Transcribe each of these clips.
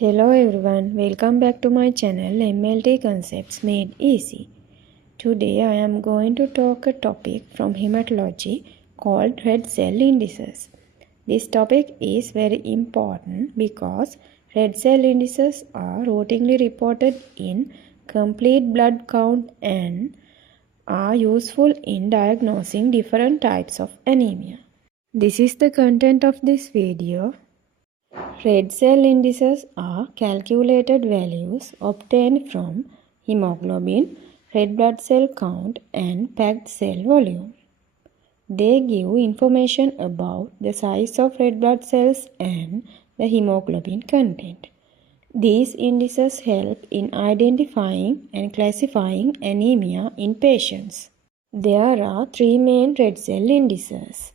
Hello everyone, welcome back to my channel MLT Concepts Made Easy. Today I am going to talk a topic from hematology called red cell indices. This topic is very important because red cell indices are routinely reported in complete blood count and are useful in diagnosing different types of anemia. This is the content of this video. Red cell indices are calculated values obtained from hemoglobin, red blood cell count, and packed cell volume. They give information about the size of red blood cells and the hemoglobin content. These indices help in identifying and classifying anemia in patients. There are three main red cell indices: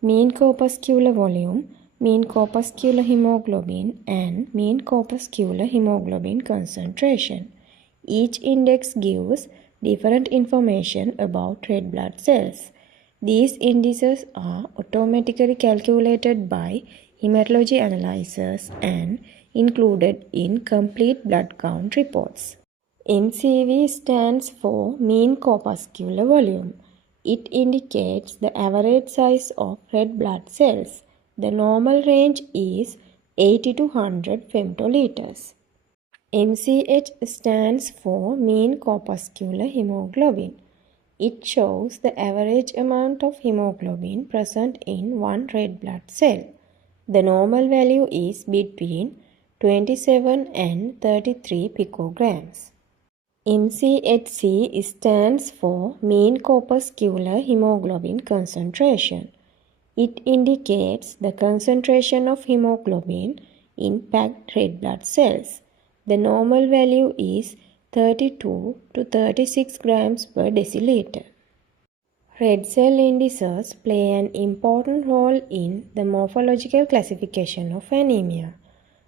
mean corpuscular volume, mean corpuscular hemoglobin, and mean corpuscular hemoglobin concentration. Each index gives different information about red blood cells. These indices are automatically calculated by hematology analyzers and included in complete blood count reports. MCV stands for mean corpuscular volume. It indicates the average size of red blood cells. The normal range is 80 to 100 femtoliters. MCH stands for mean corpuscular hemoglobin. It shows the average amount of hemoglobin present in one red blood cell. The normal value is between 27 and 33 picograms. MCHC stands for mean corpuscular hemoglobin concentration. It indicates the concentration of hemoglobin in packed red blood cells. The normal value is 32 to 36 grams per deciliter. Red cell indices play an important role in the morphological classification of anemia.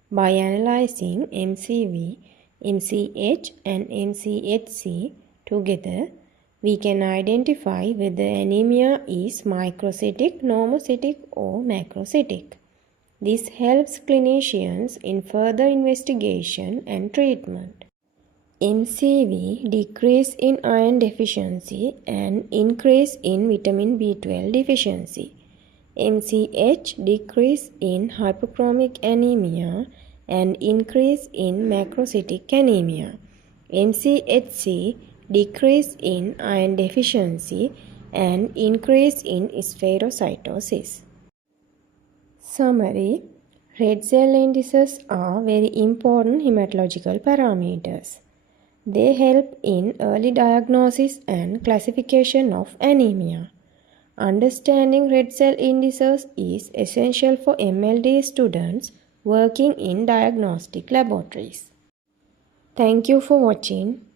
By analyzing MCV, MCH and MCHC together, we can identify whether anemia is microcytic, normocytic or macrocytic. This helps clinicians in further investigation and treatment. MCV decrease in iron deficiency and increase in vitamin B12 deficiency. MCH decrease in hypochromic anemia and increase in macrocytic anemia. MCHC decrease in iron deficiency and increase in spherocytosis. Summary: red cell indices are very important hematological parameters. They help in early diagnosis and classification of anemia. Understanding red cell indices is essential for MLD students working in diagnostic laboratories. Thank you for watching.